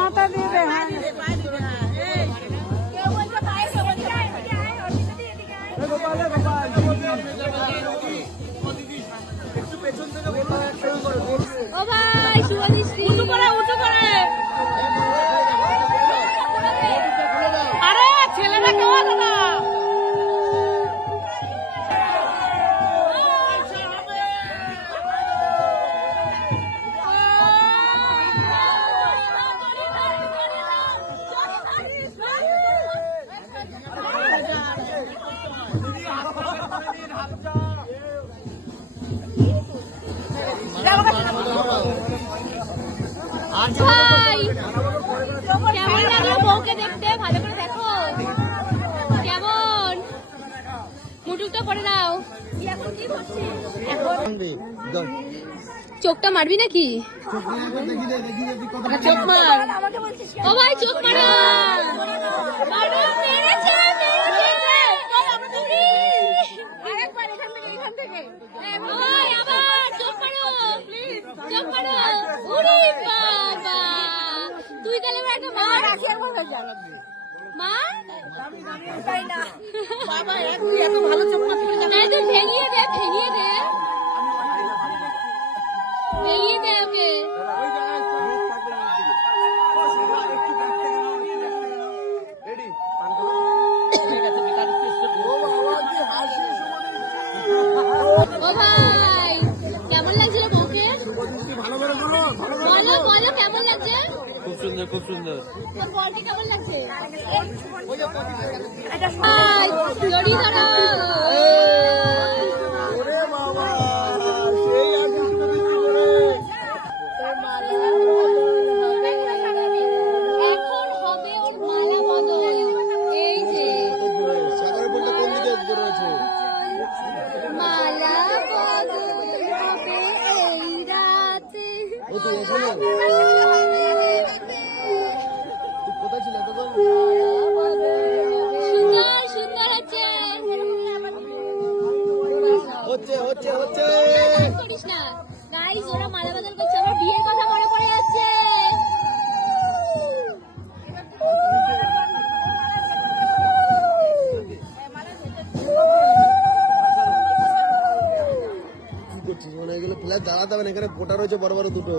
মাথা দিয়ে দে। ও ভাই শুভদৃষ্টি উঁচু করে আরে ছেলেটা কেমন দাদা ভাই কেমন লাগলো বউকে দেখতে? ভালো করে দেখো কেমন মুটুকটা করে নাও। এখন কি করছিস? চোখটা মারবি নাকি? চোখ মার। ও ভাই চোখ মারো। তুই তাহলে একটা মা রাখি আর ভাবে যা মা তাই না বাবা এত ভালো চোখ মারতে তুই ভেঙিয়ে দে ওকে। ও ভাই কেমন লাগছিল বউকে? বলো কেমন লাগছে? খুব সুন্দর। বলকে কেমন লাগছে? এখন হবে ওর মালা বদল। এই যে মালা বদল হবে এই রাতে। সুন্দর হচ্ছে করিস না গাইস, ওরা মালা বদল করছে, আমার বিয়ের কথা মনে পড়ে যাচ্ছে। এগুলো ফ্ল্যাট দাঁড়াতে হবে না, এখানে পোটা রয়েছে বড় বড় দুটো।